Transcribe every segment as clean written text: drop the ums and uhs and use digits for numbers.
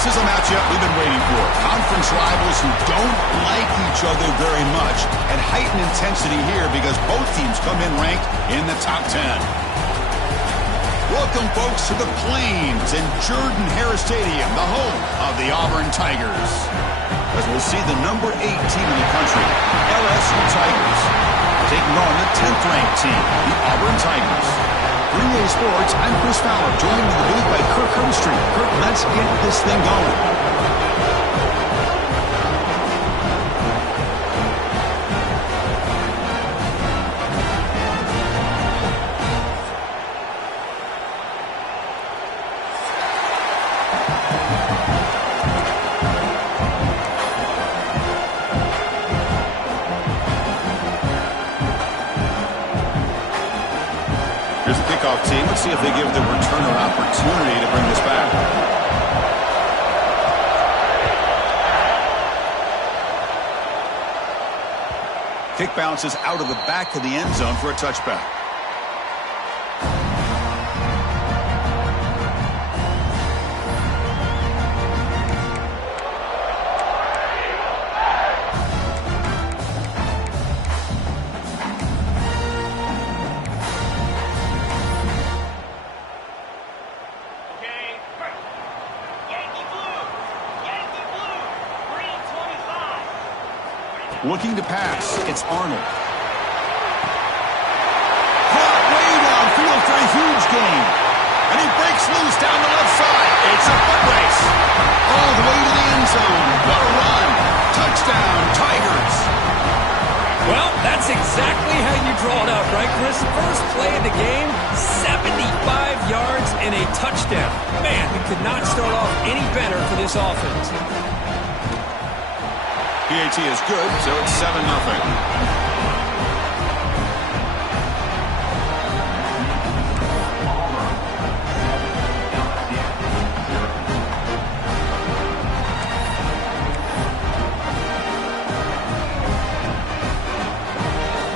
This is a matchup we've been waiting for. Conference rivals who don't like each other very much, and heightened intensity here because both teams come in ranked in the top 10. Welcome, folks, to the Plains in Jordan-Hare Stadium, the home of the Auburn Tigers. As we'll see the number 8 team in the country, LSU Tigers, taking on the 10th-ranked team, the Auburn Tigers. For EA Sports, I'm Chris Fowler, joined in the booth by Kirk Hermstreet. Kirk, let's get this thing going. Here's the kickoff team. Let's see if they give the returner an opportunity to bring this back. Kick bounces out of the back of the end zone for a touchback. Looking to pass, it's Arnold. Caught way downfield for a huge gain. And he breaks loose down the left side. It's a foot race. All the way to the end zone. What a run. Touchdown, Tigers. Well, that's exactly how you draw it up, right, Chris? First play of the game, 75 yards and a touchdown. Man, we could not start off any better for this offense. PAT is good, so it's 7-0.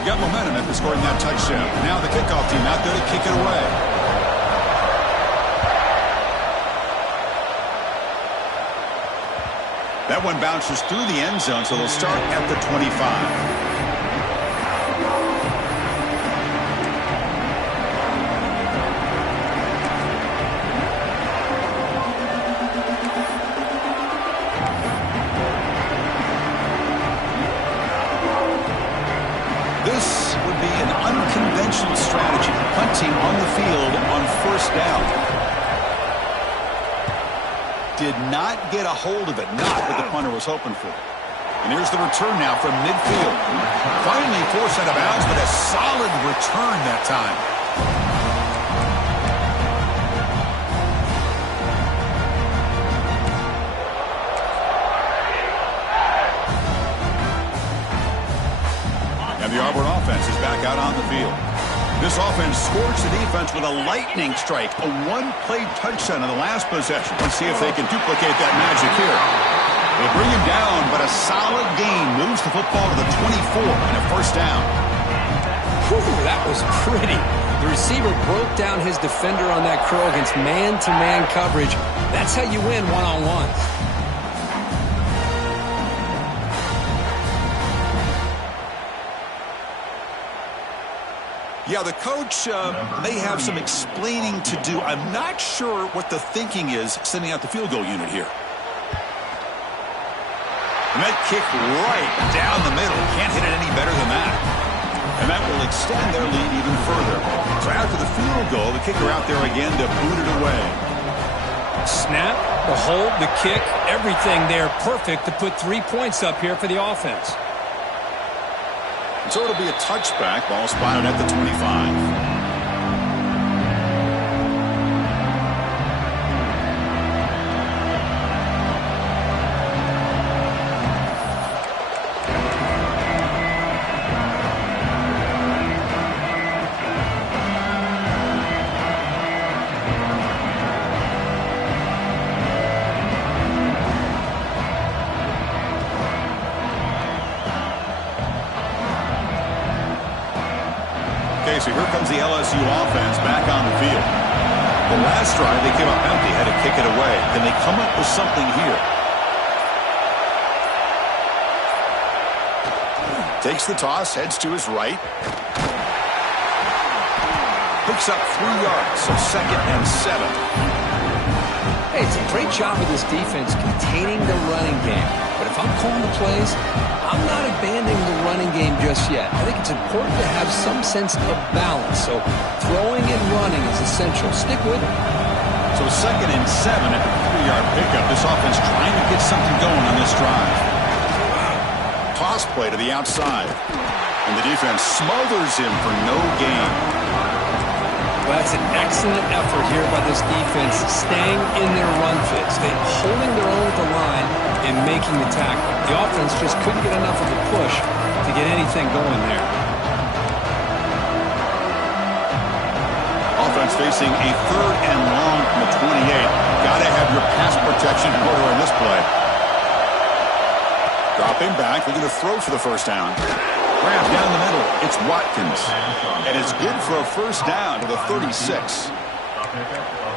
Got momentum after scoring that touchdown. Now the kickoff team out there to kick it away. That one bounces through the end zone, so they'll start at the 25. This would be an unconventional strategy, punting on the field on first down. Did not get a hold of it, not what the punter was hoping for. And here's the return now from midfield. Finally forced out of bounds, but a solid return that time. And the Auburn offense is back out on the field. This offense scorched the defense with a lightning strike, a one-play touchdown in the last possession. Let's see if they can duplicate that magic here. They bring him down, but a solid gain moves the football to the 24 and a first down. Whew, that was pretty. The receiver broke down his defender on that curl against man-to-man coverage. That's how you win one-on-ones. Yeah, the coach may have some explaining to do. I'm not sure what the thinking is sending out the field goal unit here. And that kick right down the middle. Can't hit it any better than that. And that will extend their lead even further. So after the field goal, the kicker out there again to boot it away. Snap, the hold, the kick, everything there perfect to put 3 points up here for the offense. So it'll be a touchback. Ball spotted at the 25. Okay, so here comes the LSU offense back on the field. The last drive, they came up empty, had to kick it away. Can they come up with something here? Takes the toss, heads to his right. Picks up 3 yards, so 2nd and 7. Hey, it's a great job of this defense containing the running game. But if I'm calling the plays, I'm not abandoning the running game just yet. I think it's important to have some sense of balance. So throwing and running is essential. Stick with it. So 2nd and 7 at the 3-yard pickup. This offense trying to get something going on this drive. Toss play to the outside. And the defense smothers him for no gain. Well, that's an excellent effort here by this defense, staying in their run fits. They're holding their own at the line and making the tackle. The offense just couldn't get enough of a push to get anything going there. Offense facing a 3rd and long from the 28. Got to have your pass protection in order in this play. Dropping back, looking to throw for the first down. Grab down the middle. It's Watkins. And it's good for a first down to the 36.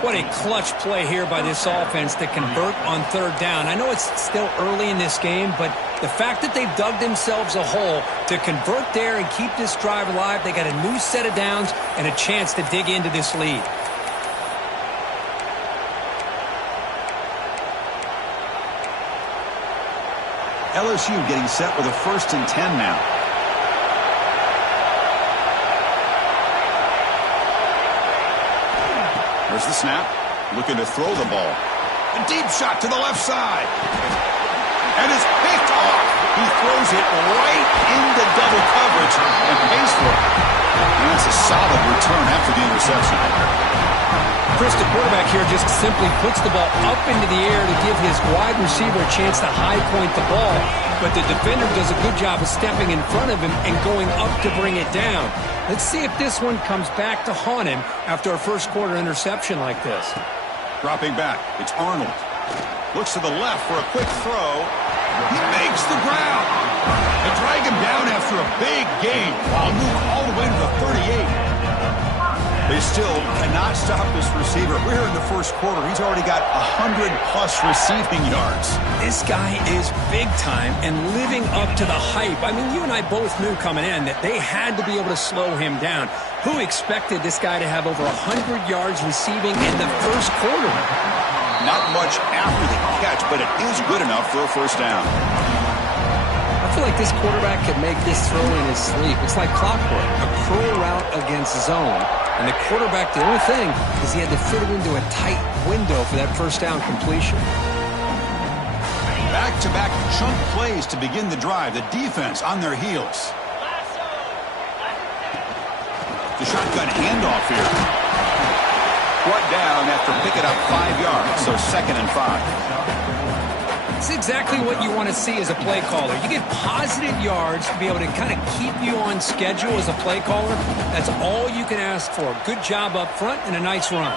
What a clutch play here by this offense to convert on 3rd down. I know it's still early in this game, but the fact that they've dug themselves a hole to convert there and keep this drive alive, they got a new set of downs and a chance to dig into this lead. LSU getting set with a 1st and 10 now. There's the snap. Looking to throw the ball. A deep shot to the left side. And it's picked off. He throws it right into double coverage and pays for it. And that's a solid return after the interception. Chris, the quarterback here just simply puts the ball up into the air to give his wide receiver a chance to high point the ball. But the defender does a good job of stepping in front of him and going up to bring it down. Let's see if this one comes back to haunt him after a first-quarter interception like this. Dropping back, it's Arnold. Looks to the left for a quick throw. He makes the ground. They drag him down after a big gain. I'll move all the way to the 38. They still cannot stop this receiver. We're here in the first quarter. He's already got 100-plus receiving yards. This guy is big time and living up to the hype. I mean, you and I both knew coming in that they had to be able to slow him down. Who expected this guy to have over 100 yards receiving in the first quarter? Not much after the catch, but it is good enough for a first down. I feel like this quarterback could make this throw in his sleep. It's like clockwork, a curl route against zone. And the quarterback, the only thing is he had to fit it into a tight window for that first down completion. Back-to-back chunk plays to begin the drive. The defense on their heels. The shotgun handoff here. Brought down after picking up 5 yards, so 2nd and 5. It's exactly what you want to see as a play caller. You get positive yards to be able to kind of keep you on schedule as a play caller. That's all you can ask for. Good job up front and a nice run.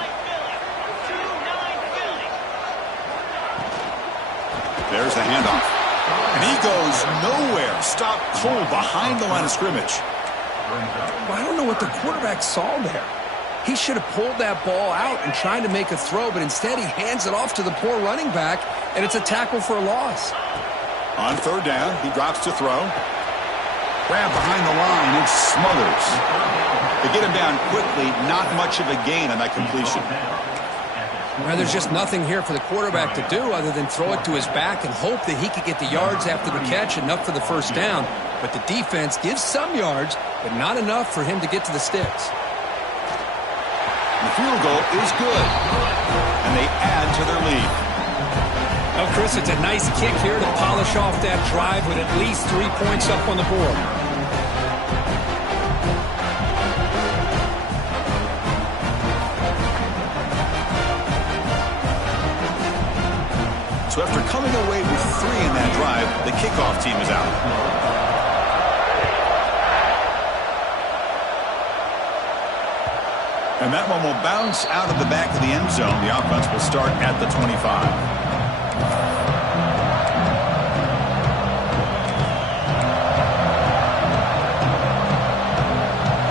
There's the handoff. And he goes nowhere. Stopped cold behind the line of scrimmage. Well, I don't know what the quarterback saw there. He should have pulled that ball out and tried to make a throw, but instead he hands it off to the poor running back, and it's a tackle for a loss. On 3rd down, he drops to throw. Grab behind the line and smothers. To get him down quickly, not much of a gain on that completion. Well, there's just nothing here for the quarterback to do other than throw it to his back and hope that he could get the yards after the catch, enough for the first down. But the defense gives some yards, but not enough for him to get to the sticks. The field goal is good, and they add to their lead. Well, Chris, it's a nice kick here to polish off that drive with at least 3 points up on the board. So after coming away with 3 in that drive, the kickoff team is out. And that one will bounce out of the back of the end zone. The offense will start at the 25.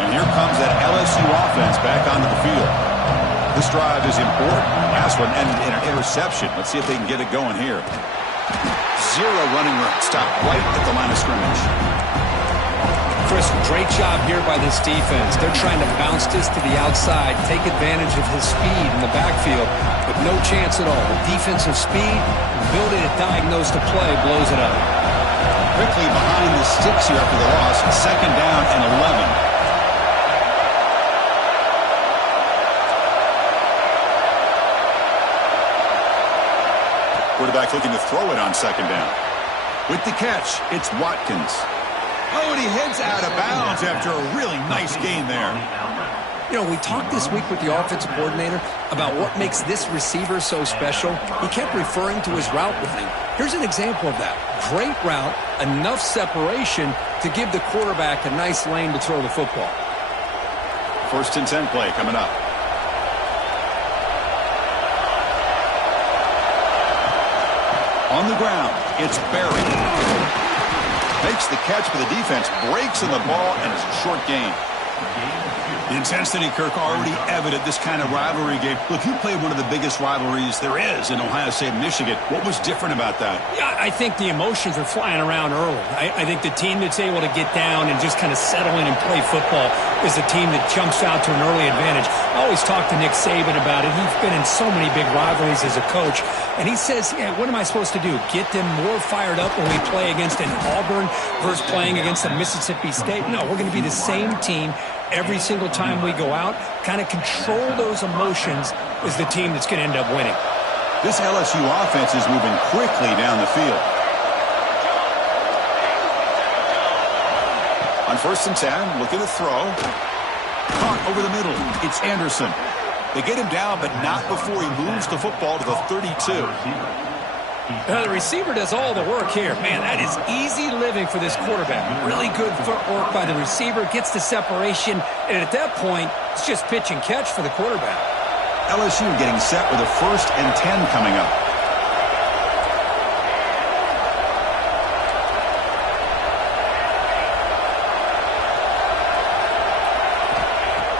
And here comes that LSU offense back onto the field. This drive is important. Last one ended in an interception. Let's see if they can get it going here. Zero running room. Stop right at the line of scrimmage. Chris, great job here by this defense. They're trying to bounce this to the outside, take advantage of his speed in the backfield, but no chance at all. The defensive speed, ability to diagnose the play, blows it up. Quickly behind the sticks here after the loss. 2nd down and 11. Quarterback looking to throw it on 2nd down. With the catch, it's Watkins. Oh, and he heads out of bounds after a really nice gain there. You know, we talked this week with the offensive coordinator about what makes this receiver so special. He kept referring to his route running. Here's an example of that. Great route, enough separation to give the quarterback a nice lane to throw the football. 1st and 10 play coming up. On the ground, it's Barry. Makes the catch, but the defense breaks on the ball, and it's a short gain. The intensity, Kirk, already evident this kind of rivalry game. Look, you played one of the biggest rivalries there is in Ohio State and Michigan. What was different about that? Yeah, I think the emotions are flying around early. I think the team that's able to get down and just kind of settle in and play football is the team that jumps out to an early advantage. I always talk to Nick Saban about it. He's been in so many big rivalries as a coach, and he says, yeah, what am I supposed to do? Get them more fired up when we play against an Auburn versus playing against a Mississippi State? No, we're going to be the same team every single time we go out. Kind of control those emotions is the team that's going to end up winning. This LSU offense is moving quickly down the field. On 1st and 10, looking to throw. Caught over the middle. It's Anderson. They get him down, but not before he moves the football to the 32. The receiver does all the work here. Man, that is easy living for this quarterback. Really good footwork by the receiver, gets the separation, and at that point, it's just pitch and catch for the quarterback. LSU getting set with a 1st and 10 coming up.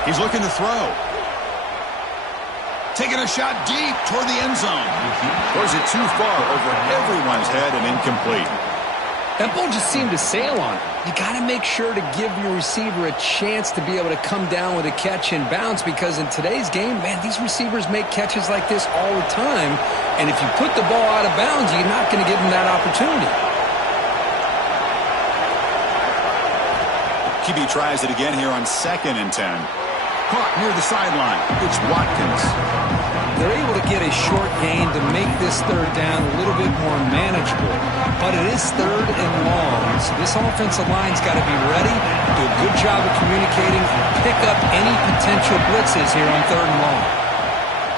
He's looking to throw. Taking a shot deep toward the end zone. Throws it too far over everyone's head and incomplete. That ball just seemed to sail on it. You got to make sure to give your receiver a chance to be able to come down with a catch and bounce, because in today's game, man, these receivers make catches like this all the time. And if you put the ball out of bounds, you're not going to give them that opportunity. QB tries it again here on 2nd and 10. Caught near the sideline. It's Watkins. They're able to get a short gain to make this 3rd down a little bit more manageable. But it is 3rd and long, so this offensive line's got to be ready, do a good job of communicating, and pick up any potential blitzes here on 3rd and long.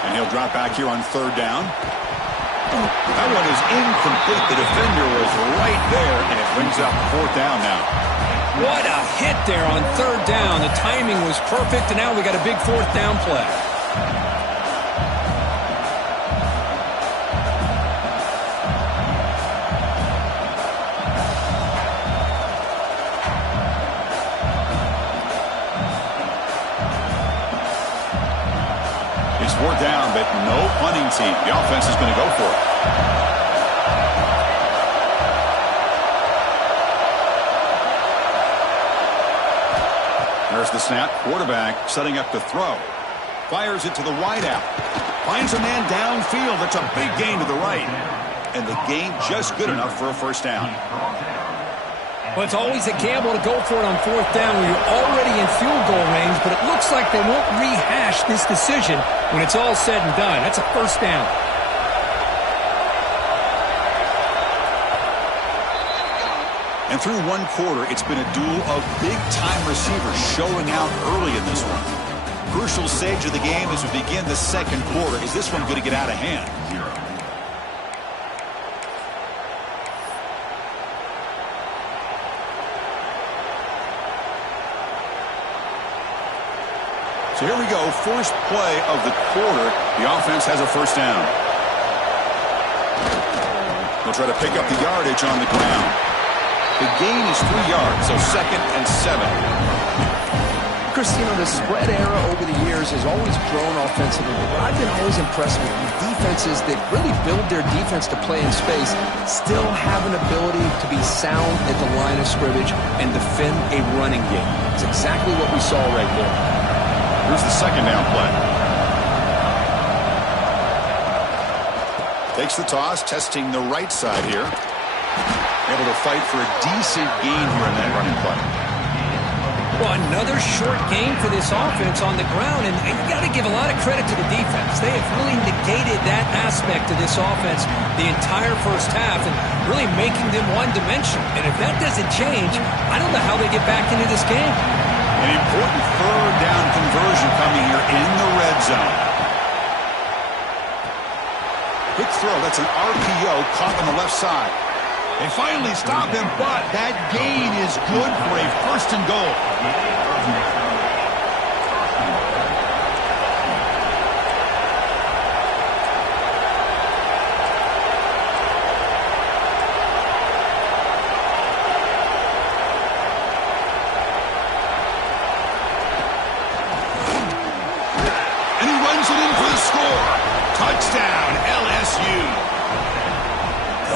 And he'll drop back here on 3rd down. That one is incomplete. The defender was right there, and it brings up 4th down now. What a hit there on 3rd down. The timing was perfect, and now we got a big 4th down play. It's 4th down, but no punting team. The offense is going to go for it. There's the snap. Quarterback setting up to throw. Fires it to the wideout. Finds a man downfield. That's a big gain to the right. And the gain just good enough for a 1st down. Well, it's always a gamble to go for it on 4th down when you're already in field goal range, but it looks like they won't rehash this decision when it's all said and done. That's a 1st down. And through 1 quarter, it's been a duel of big-time receivers showing out early in this one. Crucial stage of the game as we begin the 2nd quarter. Is this one going to get out of hand? So here we go, first play of the quarter. The offense has a 1st down. They'll try to pick up the yardage on the ground. The gain is 3 yards, so 2nd and 7. Chris, you know, the spread era over the years has always grown offensively, but what I've been always impressed with defenses that really build their defense to play in space still have an ability to be sound at the line of scrimmage and defend a running game. It's exactly what we saw right there. Here's the second down play. Takes the toss, testing the right side here. Able to fight for a decent gain here in that running play. Well, another short game for this offense on the ground, and you got to give a lot of credit to the defense. They have really negated that aspect of this offense the entire first half and really making them one-dimensional. And if that doesn't change, I don't know how they get back into this game. An important third down conversion coming here in the red zone. Quick throw. That's an RPO caught on the left side. They finally stop him, but that gain is good for a first and goal. And he runs it in for the score. Touchdown, LSU.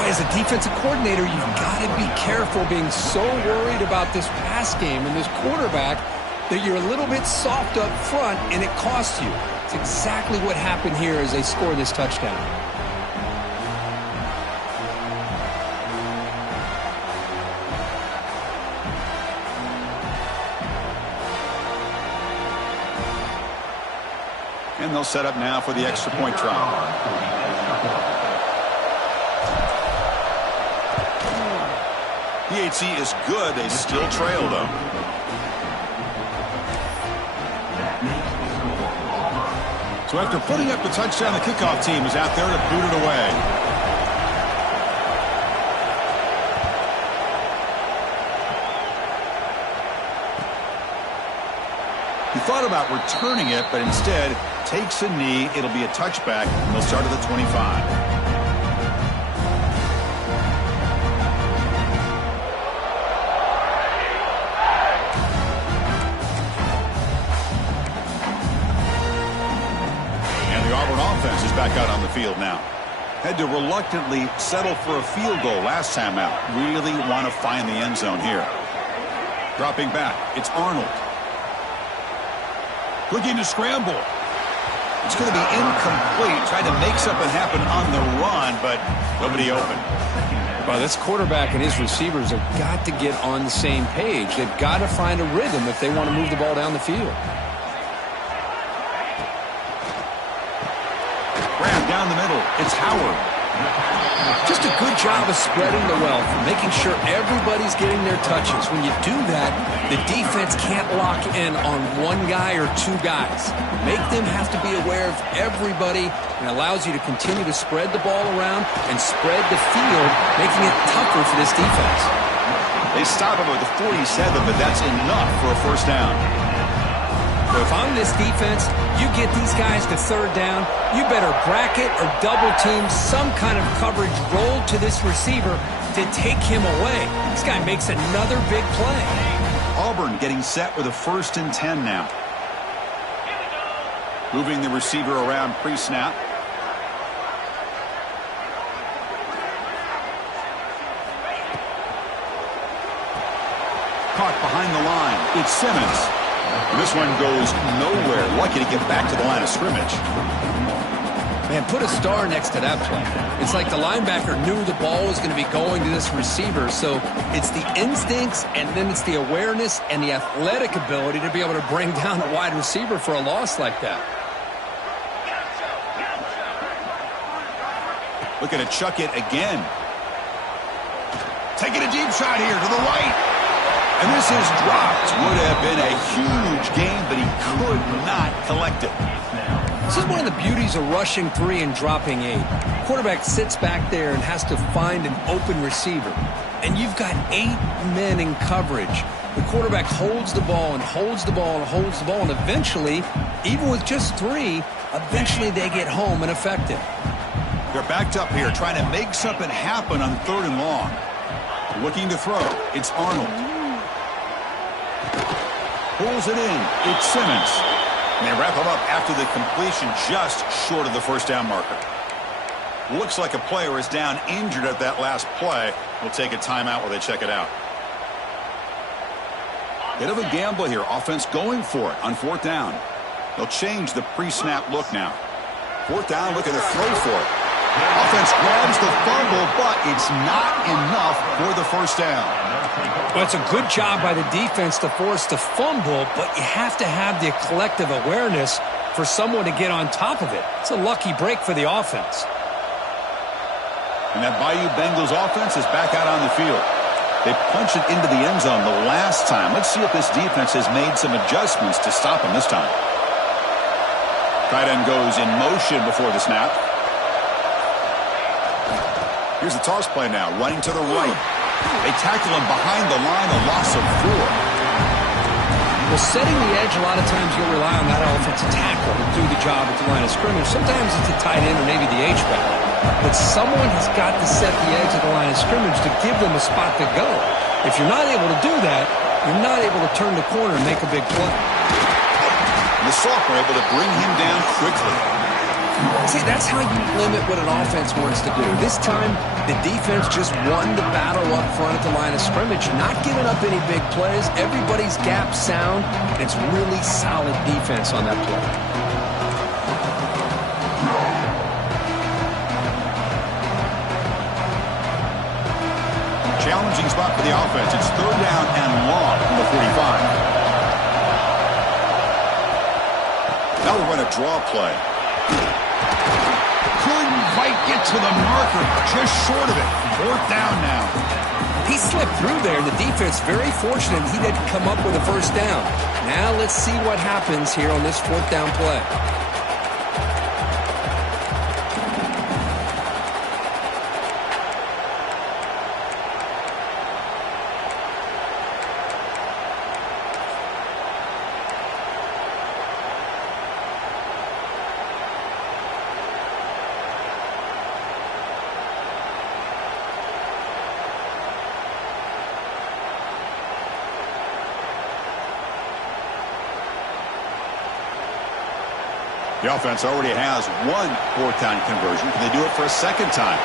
As a defensive coordinator, you've got to be careful being so worried about this pass game and this quarterback that you're a little bit soft up front and it costs you. It's exactly what happened here as they score this touchdown. And they'll set up now for the extra point try. PHC is good. They still trail, though. So after putting up the touchdown, the kickoff team is out there to boot it away. He thought about returning it, but instead takes a knee. It'll be a touchback. They'll start at the 25. Offense is back out on the field now. Had to reluctantly settle for a field goal last time out. Really want to find the end zone here. Dropping back, it's Arnold. Looking to scramble. It's going to be incomplete. Tried to make something happen on the run, but nobody open. Well, this quarterback and his receivers have got to get on the same page. They've got to find a rhythm if they want to move the ball down the field. Down the middle, it's Howard. Just a good job of spreading the wealth, making sure everybody's getting their touches. When you do that, the defense can't lock in on one guy or two guys. Make them have to be aware of everybody, and allows you to continue to spread the ball around and spread the field, making it tougher for this defense. They stop him with the 47, but that's enough for a first down. So if I'm this defense, you get these guys to third down, you better bracket or double team some kind of coverage roll to this receiver to take him away. This guy makes another big play. Auburn getting set with a 1st and 10 now. Moving the receiver around pre-snap. Caught behind the line. It's Simmons. This one goes nowhere. Lucky to get back to the line of scrimmage. Man, put a star next to that play. It's like the linebacker knew the ball was going to be going to this receiver, so it's the instincts and then it's the awareness and the athletic ability to be able to bring down a wide receiver for a loss like that. Looking to chuck it again. Taking a deep shot here to the right. And this is dropped. Would have been a huge gain, but he could not collect it. This is one of the beauties of rushing 3 and dropping 8. Quarterback sits back there and has to find an open receiver. And you've got 8 men in coverage. The quarterback holds the ball and holds the ball and holds the ball. And eventually, even with just 3, eventually they get home and effective. They're backed up here trying to make something happen on 3rd and long. Looking to throw. It's Arnold. Pulls it in. It's Simmons. And they wrap him up after the completion just short of the first down marker. Looks like a player is down injured at that last play. We'll take a timeout while they check it out. Bit of a gamble here. Offense going for it on fourth down. They'll change the pre-snap look now. Fourth down, looking to throw for it. Offense grabs the fumble, but it's not enough for the first down. Well, it's a good job by the defense to force the fumble, but you have to have the collective awareness for someone to get on top of it. It's a lucky break for the offense. And that Bayou Bengals offense is back out on the field. They punched it into the end zone the last time. Let's see if this defense has made some adjustments to stop them this time. Tight end goes in motion before the snap. Here's the toss play now, running to the right. They tackle him behind the line, a loss of 4. Well, setting the edge, a lot of times you'll rely on that offensive tackle to do the job at the line of scrimmage. Sometimes it's a tight end or maybe the H-back. But someone has got to set the edge at the line of scrimmage to give them a spot to go. If you're not able to do that, you're not able to turn the corner and make a big play. The sophomore able to bring him down quickly. See, that's how you limit what an offense wants to do. This time, the defense just won the battle up front at the line of scrimmage, not giving up any big plays. Everybody's gap sound, and it's really solid defense on that play. Challenging spot for the offense. It's third down and long from the 45. Now we're going to draw play. Couldn't quite get to the marker, just short of it. Fourth down now. He slipped through there, and the defense very fortunate he didn't come up with a first down. Now let's see what happens here on this fourth down play. The offense already has one fourth down conversion. Can they do it for a second time?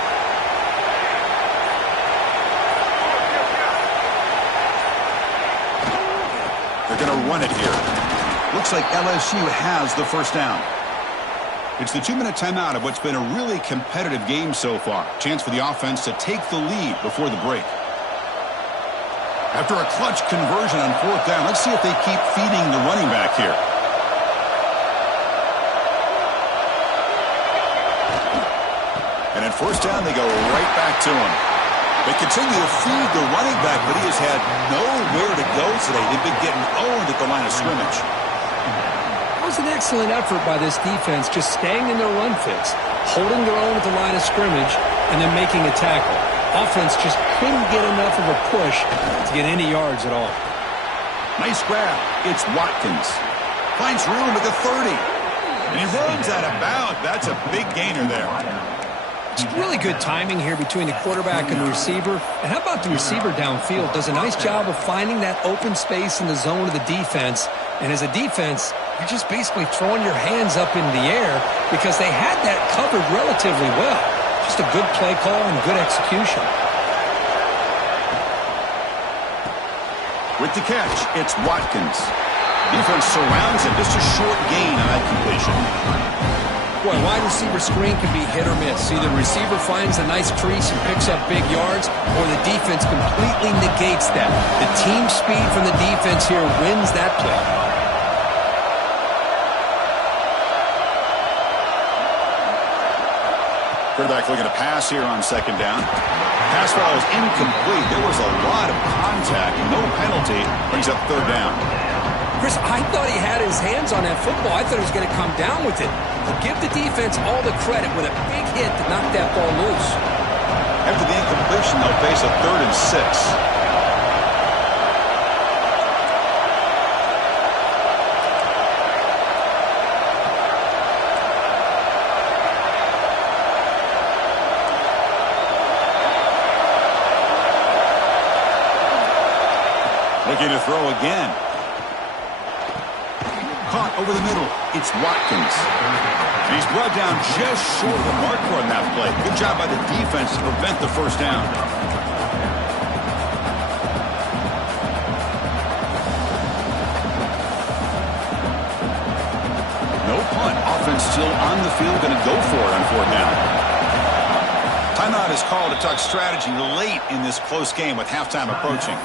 They're going to run it here. Looks like LSU has the first down. It's the 2-minute timeout of what's been a really competitive game so far. Chance for the offense to take the lead before the break. After a clutch conversion on fourth down, let's see if they keep feeding the running back here. And at first down, they go right back to him. They continue to feed the running back, but he has had nowhere to go today. They've been getting owned at the line of scrimmage. That was an excellent effort by this defense, just staying in their run fits, holding their own at the line of scrimmage, and then making a tackle. Offense just couldn't get enough of a push to get any yards at all. Nice grab. It's Watkins. Finds room at the 30. And he runs out of bounds. That's a big gainer there. It's really good timing here between the quarterback and the receiver. And how about the receiver downfield? Does a nice job of finding that open space in the zone of the defense. And as a defense, you're just basically throwing your hands up in the air because they had that covered relatively well. Just a good play call and good execution. With the catch, it's Watkins. Defense surrounds him. Just a short gain on that completion. Boy, wide receiver screen can be hit or miss. Either the receiver finds a nice crease and picks up big yards, or the defense completely negates that. The team speed from the defense here wins that play. Quarterback looking to pass here on second down. Pass ball is incomplete. There was a lot of contact. No penalty. Brings up third down. Chris, I thought he had his hands on that football. I thought he was going to come down with it. But give the defense all the credit with a big hit to knock that ball loose. After the incompletion, they'll face a 3rd and 6. Looking to throw again. Caught over the middle. It's Watkins. He's brought down just short of the marker on that play. Good job by the defense to prevent the first down. No punt. Offense still on the field. Going to go for it on fourth down. Timeout is called to talk strategy late in this close game with halftime approaching.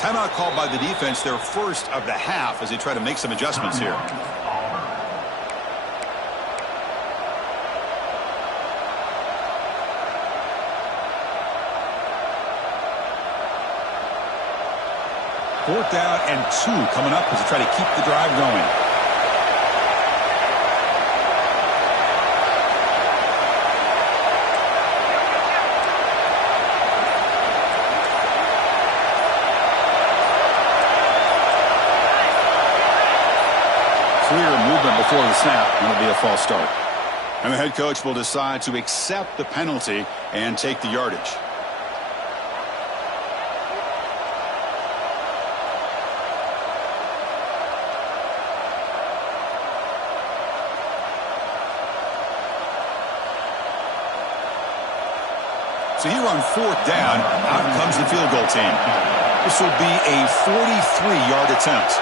Timeout called by the defense, their first of the half, as they try to make some adjustments here. Fourth down and 2 coming up as they try to keep the drive going. Clear movement before the snap, and it'll be a false start. And the head coach will decide to accept the penalty and take the yardage. So here on fourth down, out comes the field goal team. This will be a 43-yard attempt.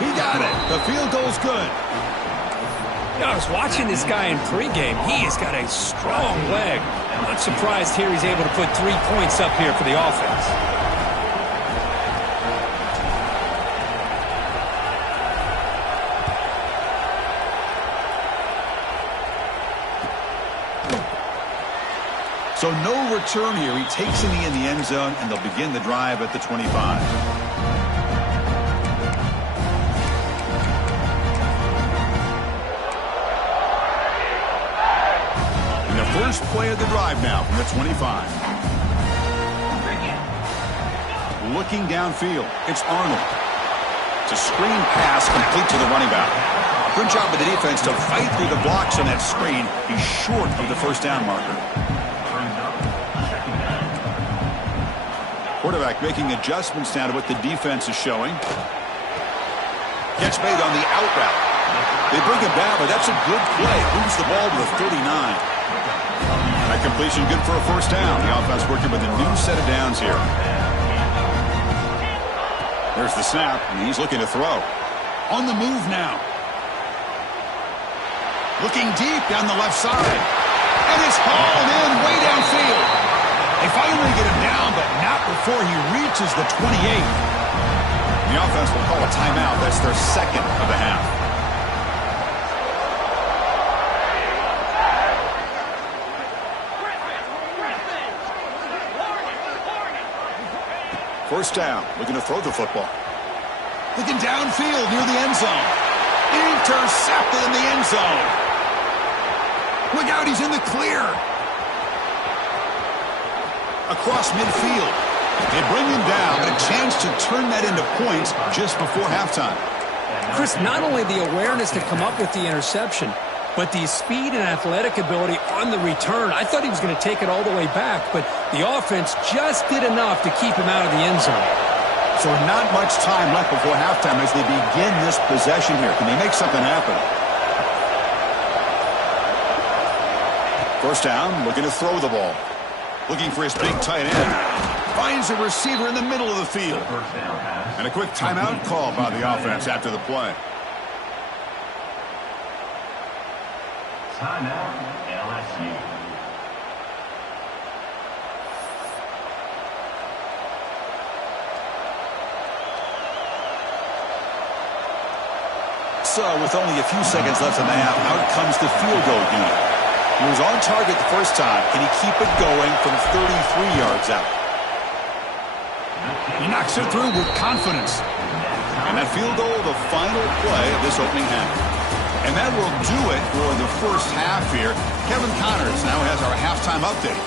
He got it. The field goal's good. Yeah, I was watching this guy in pregame. He has got a strong leg. I'm not surprised here he's able to put 3 points up here for the offense. So no return here. He takes it in the end zone, and they'll begin the drive at the 25. First play of the drive now from the 25. Looking downfield, it's Arnold. It's a screen pass complete to the running back. Good job by the defense to fight through the blocks on that screen. He's short of the first down marker. Quarterback making adjustments now to what the defense is showing. Catch made on the out route. They bring him down, but that's a good play. Moves the ball to the 39. That completion good for a first down. The offense working with a new set of downs here. There's the snap, and he's looking to throw. On the move now. Looking deep down the left side. And it's hauled in way downfield. They finally get him down, but not before he reaches the 28. The offense will call a timeout. That's their second of the half. First down, looking to throw the football. Looking downfield near the end zone. Intercepted in the end zone. Look out, he's in the clear. Across midfield. They bring him down, but a chance to turn that into points just before halftime. Chris, not only the awareness to come up with the interception, but the speed and athletic ability on the return. I thought he was going to take it all the way back, but the offense just did enough to keep him out of the end zone. So not much time left before halftime as they begin this possession here. Can they make something happen? First down, looking to throw the ball. Looking for his big tight end. Finds a receiver in the middle of the field. And a quick timeout call by the offense after the play. Timeout, LSU. So, with only a few seconds left in the half, out comes the field goal unit. He was on target the first time. Can he keep it going from 33 yards out? He knocks it through with confidence. And that field goal, the final play of this opening half. And that will do it for the first half here. Kevin Connors now has our halftime update.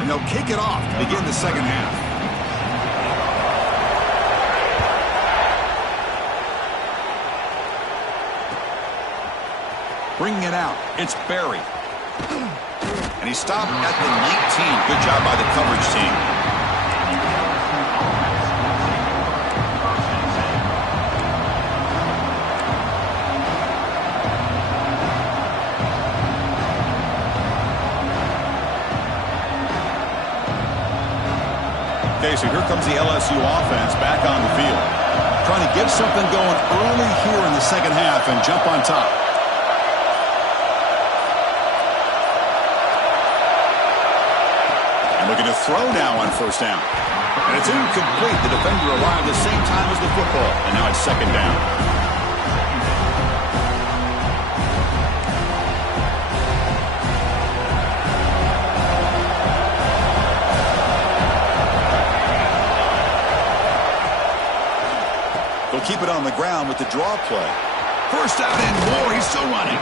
And they'll kick it off to begin the second half. Bringing it out, it's Barry. And he stopped at the 19. Good job by the coverage team. Okay, so here comes the LSU offense back on the field. Trying to get something going early here in the second half and jump on top. Looking to throw now on first down. And it's incomplete. The defender arrived the same time as the football. And now it's second down. They'll keep it on the ground with the draw play. First down and more. He's still running.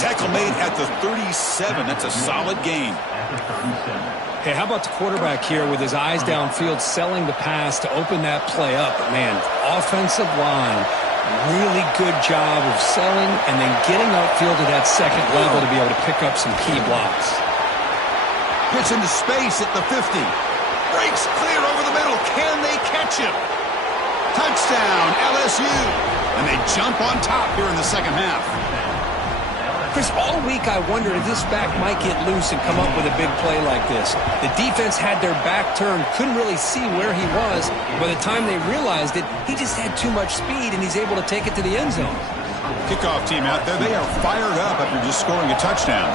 Tackle made at the 37. That's a solid gain. Hey, how about the quarterback here with his eyes downfield, selling the pass to open that play up? But man, offensive line, really good job of selling and then getting upfield to that second level to be able to pick up some key blocks. Gets into space at the 50. Breaks clear over the middle. Can they catch him? Touchdown, LSU. And they jump on top here in the second half. Chris, all week I wondered if this back might get loose and come up with a big play like this. The defense had their back turned, couldn't really see where he was. By the time they realized it, he just had too much speed, and he's able to take it to the end zone. Kickoff team out there, they are fired up after just scoring a touchdown.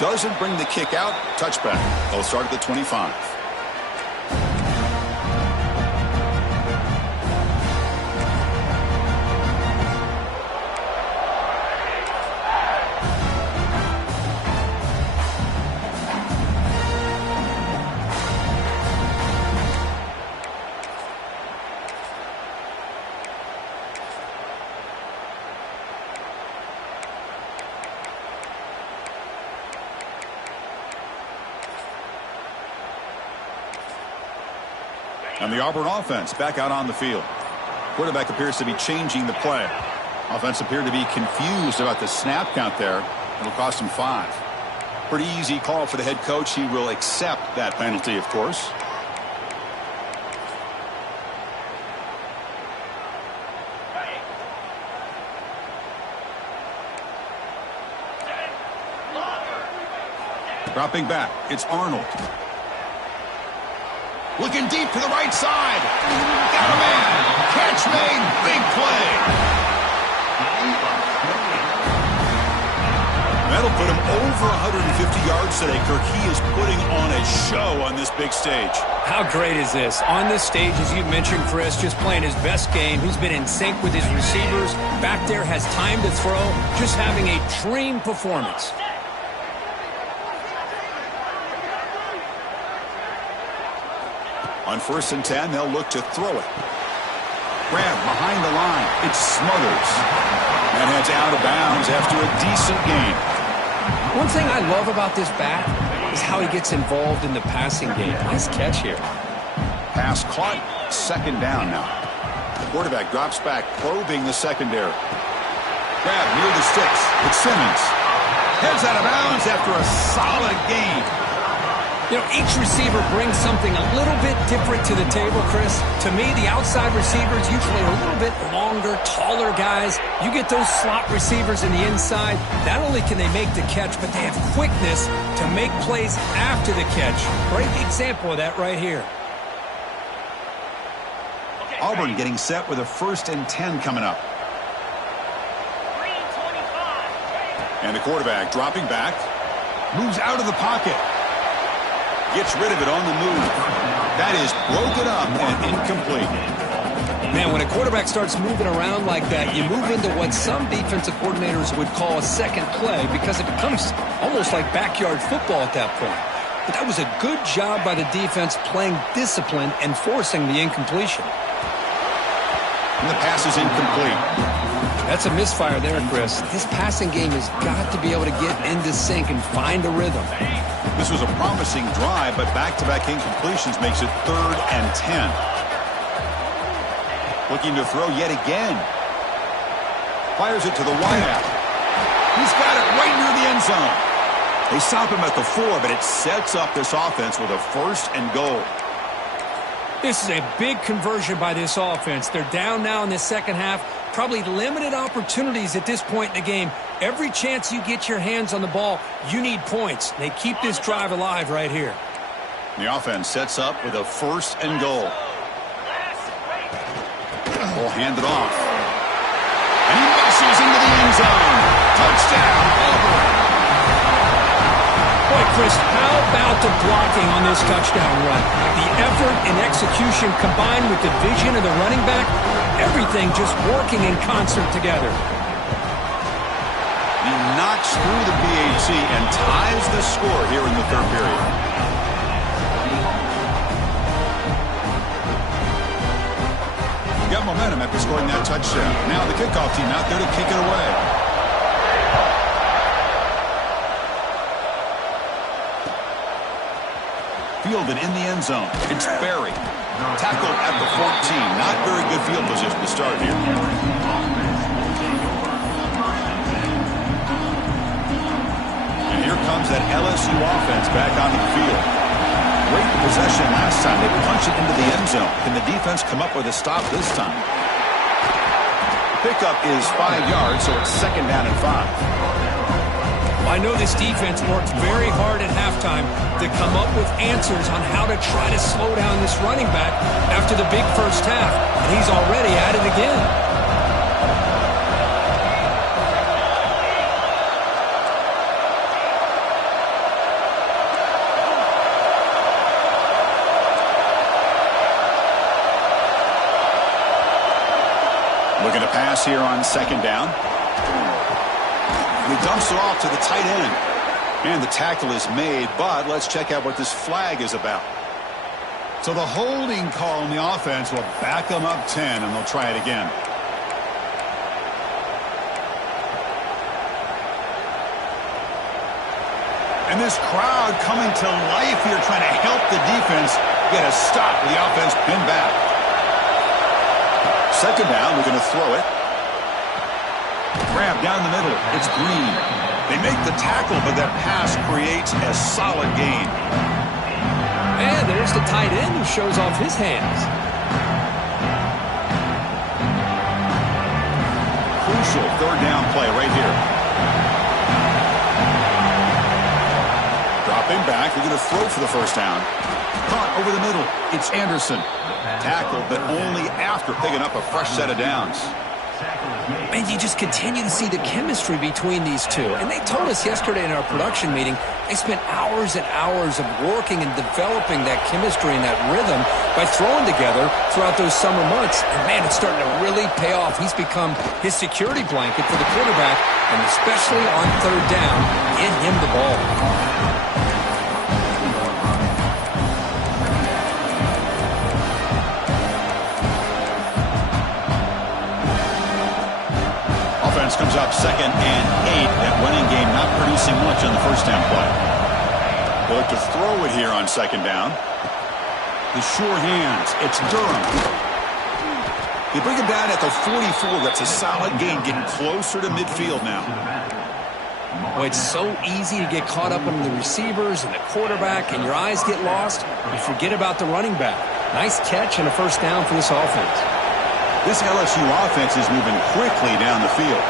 Doesn't bring the kick out. Touchback. They'll start at the 25. And the Auburn offense back out on the field. Quarterback appears to be changing the play. Offense appeared to be confused about the snap count there. It'll cost him 5. Pretty easy call for the head coach. He will accept that penalty, of course. Dropping back, it's Arnold. Looking deep to the right side. Got a man. Catch made. Big play. That'll put him over 150 yards today, Kirk. He is putting on a show on this big stage. How great is this? On this stage, as you mentioned, Chris, just playing his best game. He's been in sync with his receivers. Back there, has time to throw. Just having a dream performance. On 1st and 10, they'll look to throw it. Grab behind the line. It's Smothers. And heads out of bounds after a decent gain. One thing I love about this back is how he gets involved in the passing game. Nice catch here. Pass caught. Second down now. The quarterback drops back, probing the secondary. Grab near the sticks. It's Simmons. Heads out of bounds after a solid gain. You know, each receiver brings something a little bit different to the table, Chris. To me, the outside receivers usually are a little bit longer, taller guys. You get those slot receivers in the inside, not only can they make the catch, but they have quickness to make plays after the catch. Great example of that right here. Auburn getting set with a 1st and 10 coming up. And the quarterback dropping back. Moves out of the pocket. Gets rid of it on the move. That is broken up and incomplete. Man, when a quarterback starts moving around like that, you move into what some defensive coordinators would call a second play because it becomes almost like backyard football at that point. But that was a good job by the defense playing discipline and forcing the incompletion. And the pass is incomplete. That's a misfire there, Chris. This passing game has got to be able to get into sync and find a rhythm. This was a promising drive, but back-to-back incompletions makes it 3rd and 10. Looking to throw yet again. Fires it to the wideout. He's got it right near the end zone. They stop him at the 4, but it sets up this offense with a 1st and goal. This is a big conversion by this offense. They're down now in the second half. Probably limited opportunities at this point in the game. Every chance you get your hands on the ball, you need points. They keep this drive alive right here. The offense sets up with a 1st and goal. Will hand it off. And he muscles into the end zone. Touchdown, Auburn. Boy, Chris, how about the blocking on this touchdown run? The effort and execution combined with the vision of the running back, everything just working in concert together. He knocks through the PAT and ties the score here in the 3rd period. Got momentum after scoring that touchdown. Now the kickoff team out there to kick it away. Fielded in the end zone. It's Berry. Tackled at the 14. Not very good field position to start here. And here comes that LSU offense back onto the field. Great possession last time. They punched it into the end zone. Can the defense come up with a stop this time? The pickup is 5 yards, so it's 2nd down and 5. I know this defense worked very hard at halftime to come up with answers on how to try to slow down this running back after the big first half, and he's already at it again. Looking to pass here on 2nd down. And he dumps it off to the tight end. And the tackle is made, but let's check out what this flag is about. So the holding call on the offense will back them up 10, and they'll try it again. And this crowd coming to life here, trying to help the defense get a stop with the offense pinned back. 2nd down, we're going to throw it. Grab down the middle. It's Green. They make the tackle, but that pass creates a solid gain. And there's the tight end who shows off his hands. Crucial 3rd down play right here. Dropping back. They're going to throw for the 1st down. Caught over the middle. It's Anderson. Tackled, but only after picking up a fresh set of downs. And you just continue to see the chemistry between these two. And they told us yesterday in our production meeting, they spent hours and hours of working and developing that chemistry and that rhythm by throwing together throughout those summer months. And, man, it's starting to really pay off. He's become his security blanket for the quarterback, and especially on 3rd down, get him the ball. Comes up 2nd and 8. That running game not producing much on the 1st down play. They look to throw it here on 2nd down. The sure hands. It's Durham. They bring him down at the 44. That's a solid gain, getting closer to midfield now. Well, it's so easy to get caught up in the receivers and the quarterback, and your eyes get lost. You forget about the running back. Nice catch and a 1st down for this offense. This LSU offense is moving quickly down the field.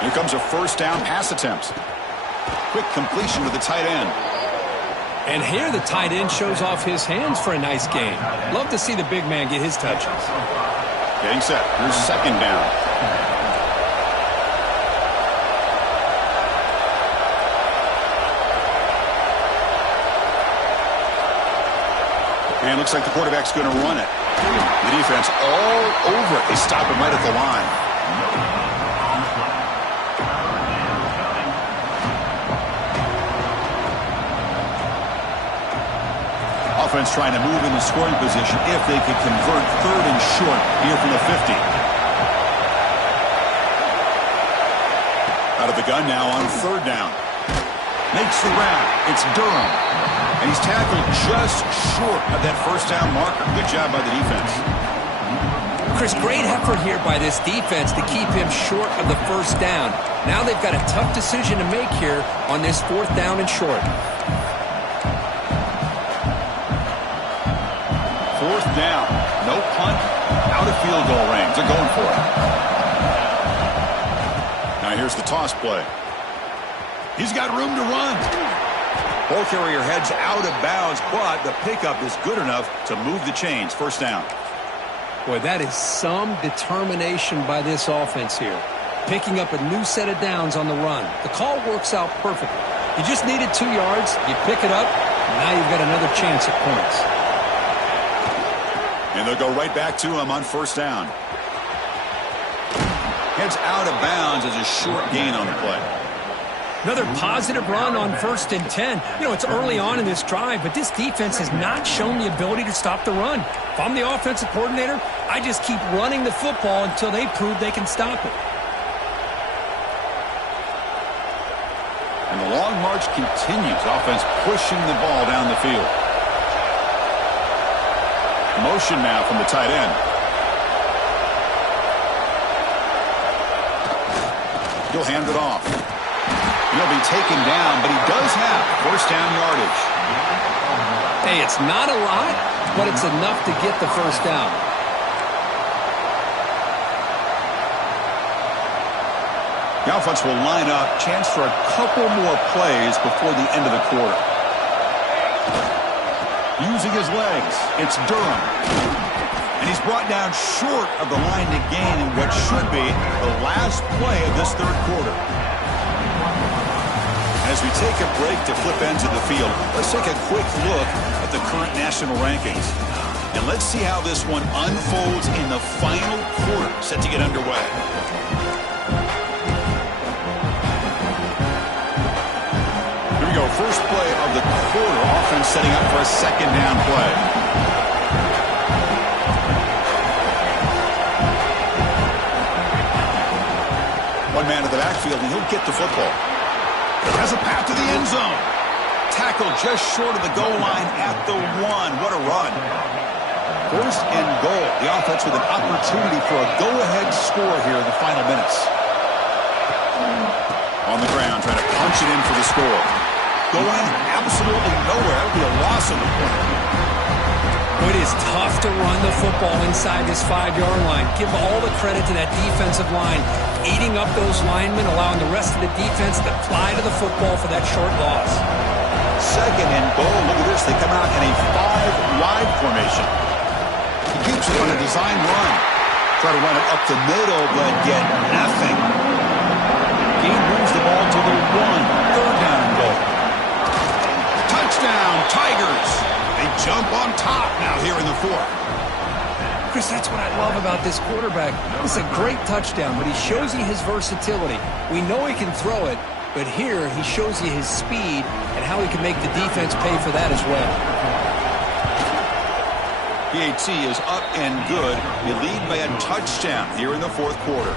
Here comes a 1st down pass attempt. Quick completion to the tight end. And here the tight end shows off his hands for a nice gain. Love to see the big man get his touches. Getting set. Here's second down. And looks like the quarterback's going to run it. The defense all over it. They stop him right at the line. Offense trying to move into scoring position if they could convert third and short here from the 50. Out of the gun now on third down. Makes the round. It's Durham. And he's tackled just short of that first down marker. Good job by the defense. Chris, great effort here by this defense to keep him short of the first down. Now they've got a tough decision to make here on this fourth down and short. Fourth down. No punt. Out of field goal range. They're going for it. Now here's the toss play. He's got room to run. Ball carrier heads out of bounds, but the pickup is good enough to move the chains. First down. Boy, that is some determination by this offense here. Picking up a new set of downs on the run. The call works out perfectly. You just needed 2 yards. You pick it up. And now you've got another chance at points. And they'll go right back to him on first down. Heads out of bounds as a short gain on the play. Another positive run on 1st and 10. You know, it's early on in this drive, but this defense has not shown the ability to stop the run. If I'm the offensive coordinator, I just keep running the football until they prove they can stop it. And the long march continues. Offense pushing the ball down the field. Motion now from the tight end. He'll hand it off. He'll be taken down, but he does have first down yardage. Hey, it's not a lot, but it's enough to get the first down. The offense will line up. Chance for a couple more plays before the end of the quarter. Using his legs, it's Durham. And he's brought down short of the line to gain in what should be the last play of this third quarter. As we take a break to flip ends of the field, let's take a quick look at the current national rankings. And let's see how this one unfolds in the final quarter, set to get underway. Here we go, first play of the quarter. Offense setting up for a second down play. One man in the backfield, and he'll get the football. Has a path to the end zone. Tackled just short of the goal line at the 1. What a run. First and goal. The offense with an opportunity for a go-ahead score here in the final minutes. On the ground, trying to punch it in for the score. Going absolutely nowhere. It'll be a loss on the point. It is tough to run the football inside this 5-yard line. Give all the credit to that defensive line, eating up those linemen, allowing the rest of the defense to fly to the football for that short loss. Second and goal. Look at this. They come out in a 5-wide formation. He keeps it on a design run. Try to run it up the middle, but get nothing. Gain moves the ball to the 1. Third down and goal. Touchdown, Tigers. They jump on top now here in the 4th. Chris, that's what I love about this quarterback. It's a great touchdown, but he shows you his versatility. We know he can throw it, but here he shows you his speed and how he can make the defense pay for that as well. PAT is up and good. They lead by a touchdown here in the 4th quarter.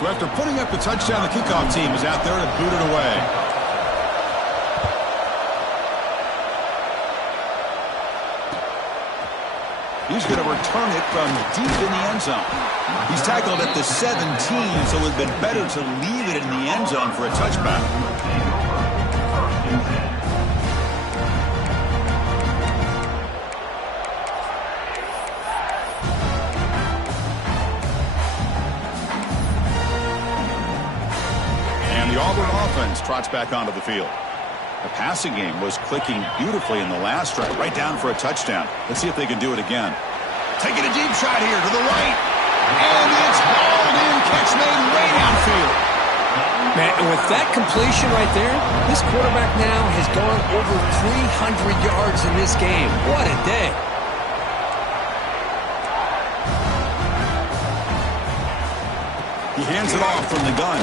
So after putting up the touchdown, the kickoff team is out there to boot it away. He's going to return it from deep in the end zone. He's tackled at the 17, so it would have been better to leave it in the end zone for a touchback. Auburn offense trots back onto the field. The passing game was clicking beautifully in the last drive, right down for a touchdown. Let's see if they can do it again. Taking a deep shot here to the right. And it's hauled in, catch made way downfield. Man, and with that completion right there, this quarterback now has gone over 300 yards in this game. What a day. He hands it off from the gun.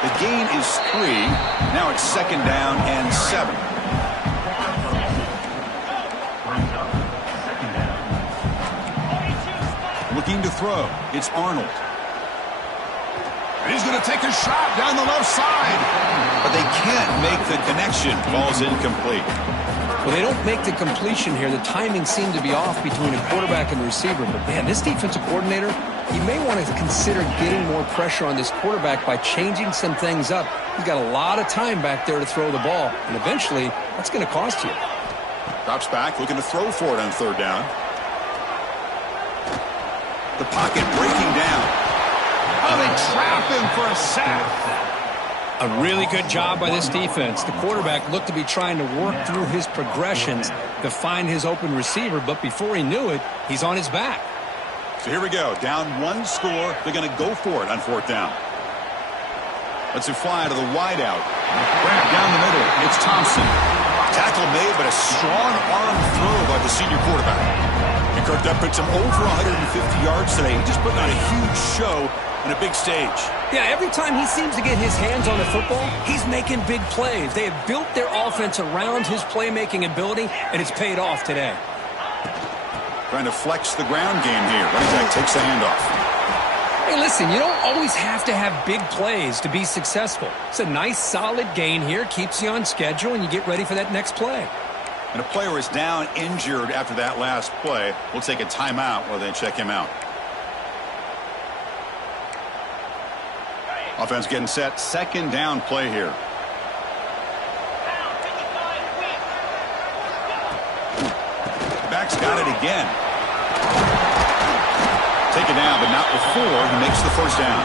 The gain is 3. Now it's 2nd down and 7. Looking to throw. It's Arnold. And he's going to take a shot down the left side. But they can't make the connection. Ball's incomplete. Well, they don't make the completion here. The timing seemed to be off between a quarterback and the receiver. But, man, this defensive coordinator, he may want to consider getting more pressure on this quarterback by changing some things up. He's got a lot of time back there to throw the ball. And eventually, that's going to cost you. Drops back, looking to throw for it on 3rd down. The pocket breaking down. Oh, they trap him for a sack. A really good job by this defense. The quarterback looked to be trying to work through his progressions to find his open receiver, but before he knew it, he's on his back. So here we go. Down 1 score. They're going to go for it on 4th down. Let's it fly to the wideout. Grab down the middle. It's Thompson. Tackle made, but a strong arm throw by the senior quarterback. And Kirk, that puts him over 150 yards today. He just put on a huge show on a big stage. Yeah, every time he seems to get his hands on the football, he's making big plays. They have built their offense around his playmaking ability, and it's paid off today. Trying to flex the ground game here. Running back takes the handoff. Hey, listen, you don't always have to have big plays to be successful. It's a nice, solid gain here. Keeps you on schedule, and you get ready for that next play. And a player is down injured after that last play. We'll take a timeout while they check him out. Offense getting set. 2nd down play here. Back's got it again. Taken down, but not before he makes the 1st down.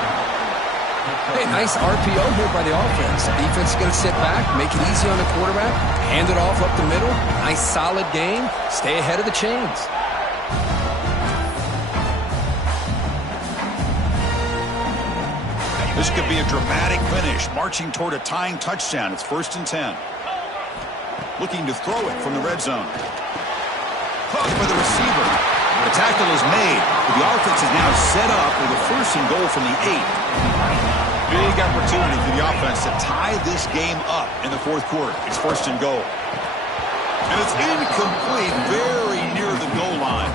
Hey, nice RPO here by the offense. Defense is going to sit back, make it easy on the quarterback, hand it off up the middle. Nice, solid game. Stay ahead of the chains. This could be a dramatic finish, marching toward a tying touchdown. It's 1st and 10. Looking to throw it from the red zone. Caught by the receiver. The tackle is made, but the offense is now set up with a 1st and goal from the 8. Big opportunity for the offense to tie this game up in the 4th quarter. It's 1st and goal. And it's incomplete, very near the goal line.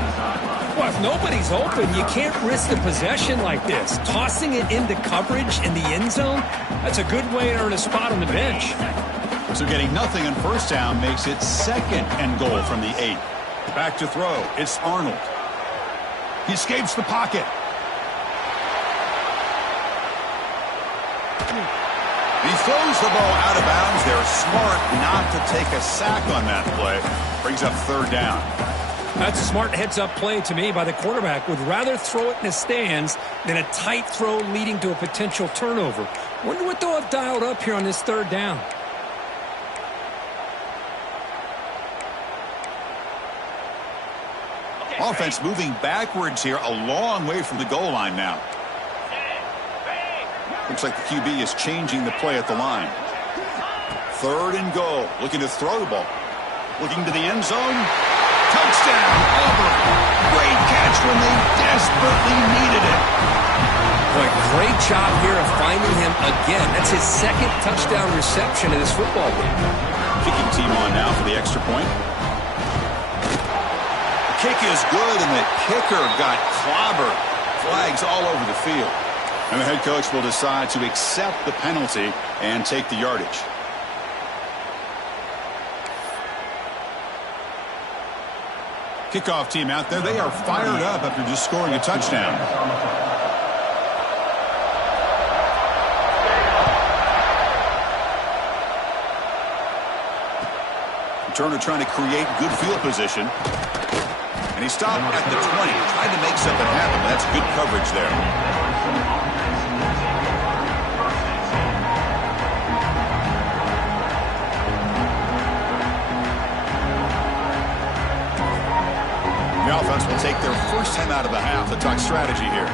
Well, if nobody's open, you can't risk the possession like this. Tossing it into coverage in the end zone, that's a good way to earn a spot on the bench. So getting nothing on 1st down makes it 2nd and goal from the 8. Back to throw. It's Arnold. He escapes the pocket. He throws the ball out of bounds. They're smart not to take a sack on that play. Brings up 3rd down. That's a smart heads-up play to me by the quarterback. Would rather throw it in the stands than a tight throw leading to a potential turnover. Wonder what they'll have dialed up here on this 3rd down. Offense moving backwards here, a long way from the goal line now. Looks like the QB is changing the play at the line. 3rd and goal. Looking to throw the ball. Looking to the end zone. Touchdown, Auburn. Great catch when they desperately needed it. Boy, great job here of finding him again. That's his 2nd touchdown reception in this football game. Kicking team on now for the extra point. The kick is good, and the kicker got clobbered. Flags all over the field. And the head coach will decide to accept the penalty and take the yardage. Kickoff team out there. They are fired up after just scoring a touchdown. Turner trying to create good field position. And he stopped at the 20. Tried to make something happen. That's good coverage there. take their first time out of the half to talk strategy here.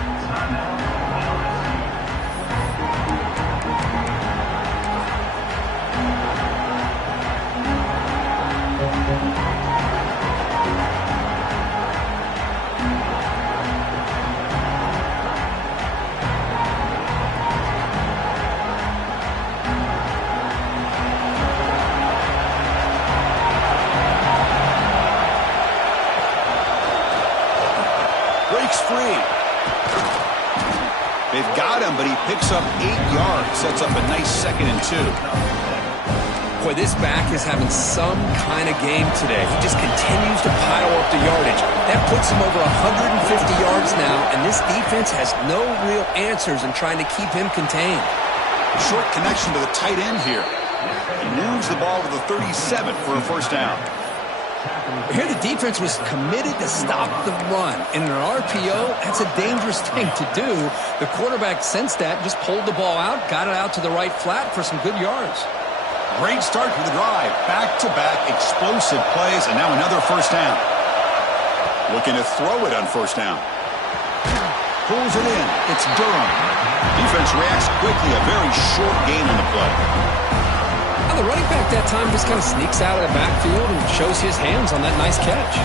Breaks free. They've got him, but he picks up 8 yards. Sets up a nice 2nd and 2. Boy, this back is having some kind of game today. He just continues to pile up the yardage. That puts him over 150 yards now, and this defense has no real answers in trying to keep him contained. Short connection to the tight end here. He moves the ball to the 37 for a first down. Here the defense was committed to stop the run. In an RPO, that's a dangerous thing to do. The quarterback sensed that, just pulled the ball out, got it out to the right flat for some good yards. Great start to the drive. Back-to-back explosive plays, and now another first down. Looking to throw it on first down. Pulls it in. It's Durham. Defense reacts quickly. A very short gain on the play. The running back that time just kind of sneaks out of the backfield and shows his hands on that nice catch.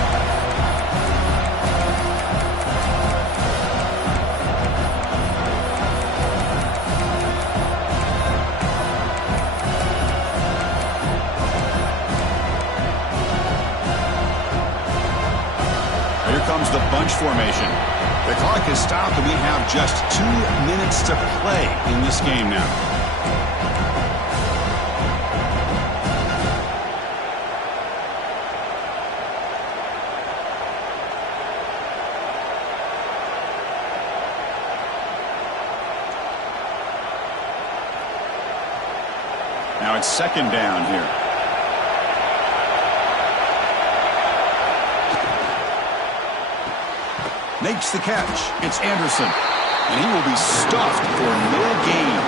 Here comes the bunch formation. The clock is stopped, and we have just 2 minutes to play in this game now. Now it's 2nd down here. Makes the catch. It's Anderson. And he will be stuffed for no gain.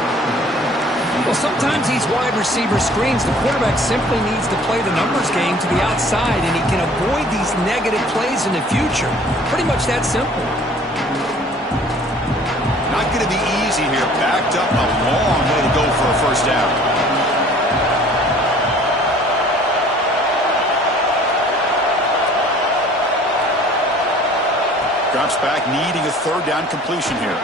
Well, sometimes these wide receiver screens, the quarterback simply needs to play the numbers game to the outside, and he can avoid these negative plays in the future. Pretty much that simple. Not going to be easy here. Backed up a long way to go for a first down. Drops back, needing a 3rd down completion here.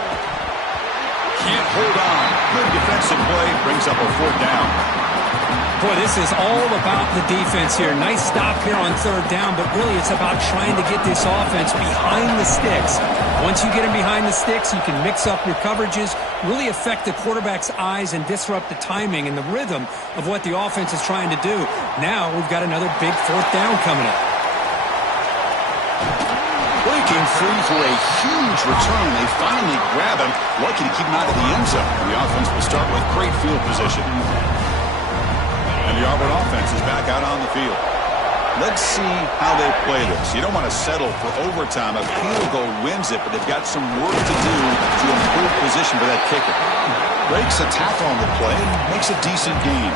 Can't hold on. Good defensive play. Brings up a 4th down. Boy, this is all about the defense here. Nice stop here on 3rd down, but really it's about trying to get this offense behind the sticks. Once you get him behind the sticks, you can mix up your coverages, really affect the quarterback's eyes and disrupt the timing and the rhythm of what the offense is trying to do. Now we've got another big 4th down coming up. Breaking free for a huge return. They finally grab him. Lucky to keep him out of the end zone. The offense will start with great field position. And the Auburn offense is back out on the field. Let's see how they play this. You don't want to settle for overtime. A field goal wins it, but they've got some work to do to improve position for that kicker. Breaks a tackle on the play and makes a decent gain.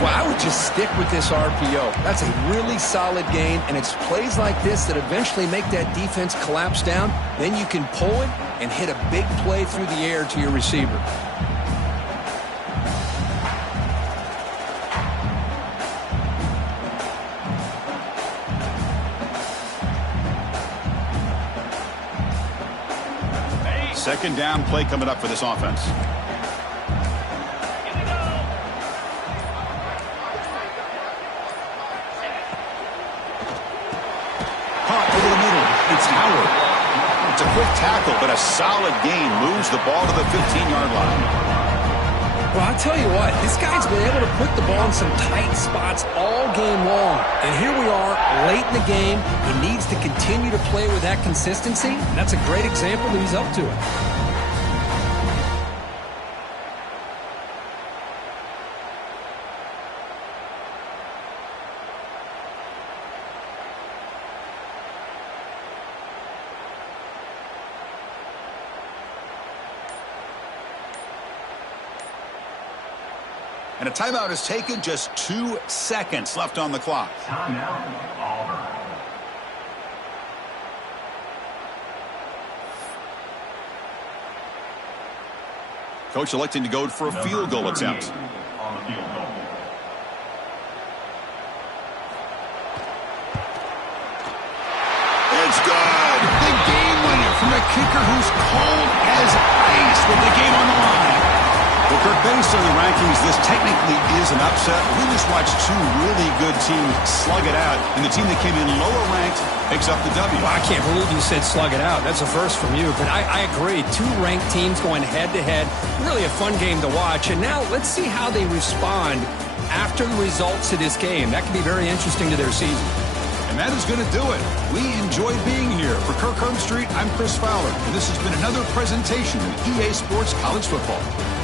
Well, I would just stick with this RPO. That's a really solid gain, and it's plays like this that eventually make that defense collapse down. Then you can pull it and hit a big play through the air to your receiver. Second down play coming up for this offense. It's a quick tackle, but a solid gain moves the ball to the 15-yard line. Well, I'll tell you what, this guy's been able to put the ball in some tight spots all game long. And here we are, late in the game. He needs to continue to play with that consistency. And that's a great example that he's up to it. And a timeout is taken, just 2 seconds left on the clock. Timeout, Auburn. Coach electing to go for a field goal attempt. It's good! The game winner from a kicker who's cold as ice with the game on the line. Well, Kirk, based on the rankings, this technically is an upset. We just watched two really good teams slug it out, and the team that came in lower ranked picks up the W. Well, I can't believe you said slug it out. That's a first from you, but I agree. Two ranked teams going head-to-head. Really a fun game to watch, and now let's see how they respond after the results of this game. That could be very interesting to their season. And that is going to do it. We enjoyed being here. For Kirk Herbstreit, I'm Chris Fowler, and this has been another presentation of EA Sports College Football.